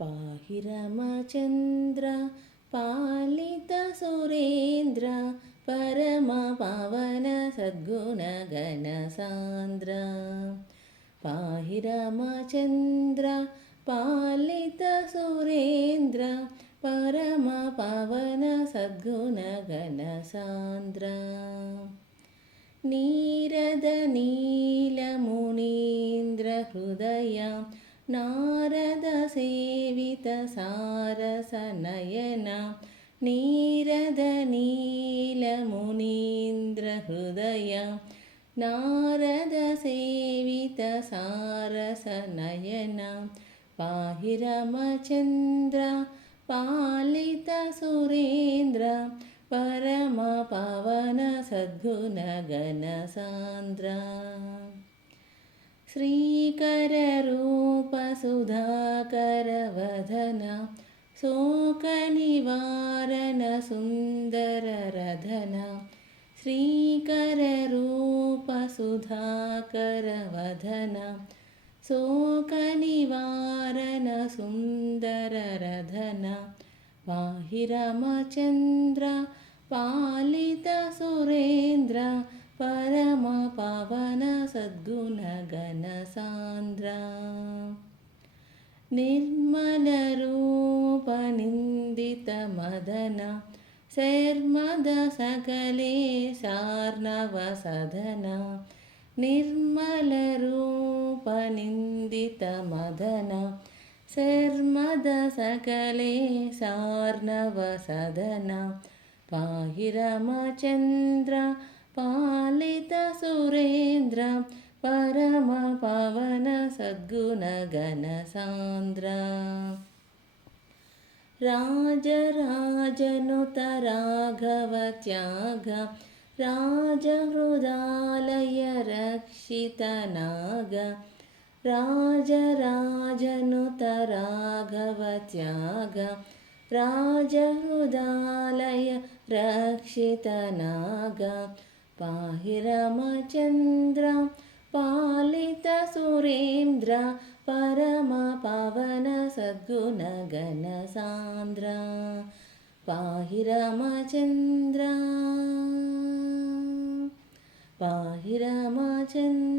पाहि रामचन्द्र पालितसुरेन्द्र परमपावन सद्गुणगणसान्द्र पाहि रामचन्द्र पालितसुरेन्द्र परमपावन सद्गुणगणसान्द्र नीरदनीलमुनीन्द्रहृदय नारदसेवितसारसनयन नीरदनीलमुनीन्द्रहृदय नारदसेवितसारसनयन पाहि रामचन्द्र पालितसुरेन्द्र परमपावन सद्गुणगणसान्द्र श्रीकररूपसुधाकरवदन शोकनिवारणसुन्दररधन श्रीकररूपसुधाकरवदन शोकनिवारणसुन्दररधन पाहि रामचन्द्र पालितसुरेन्द्र परमपावन सद्गुणगणसान्द्र निर्मलरूपनिन्दितमदन शर्मदसकलेशार्णवसदन निर्मलरूपनिन्दितमदन शर्मदसकलेशार्णवसदन पाहि रामचन्द्र पालितसुरेन्द्र परमपावन सद्गुणगणसान्द्र राजराजनुत राघवत्याग राजहृदालय रक्षितनाग राजराजनुत राघवत्याग राजहृदालय रक्षितनाग पाहि रामचन्द्र पालितसुरेन्द्र परमपावन सद्गुणगणसान्द्र पाहि रामचन्द्र पाहि रामचन्द्र।